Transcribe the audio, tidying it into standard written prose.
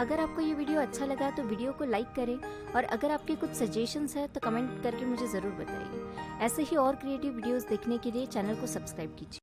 अगर आपको ये वीडियो अच्छा लगा तो वीडियो को लाइक करें और अगर आपके कुछ सजेशंस हैं तो कमेंट करके मुझे ज़रूर बताइए। ऐसे ही और क्रिएटिव वीडियोस देखने के लिए चैनल को सब्सक्राइब कीजिए।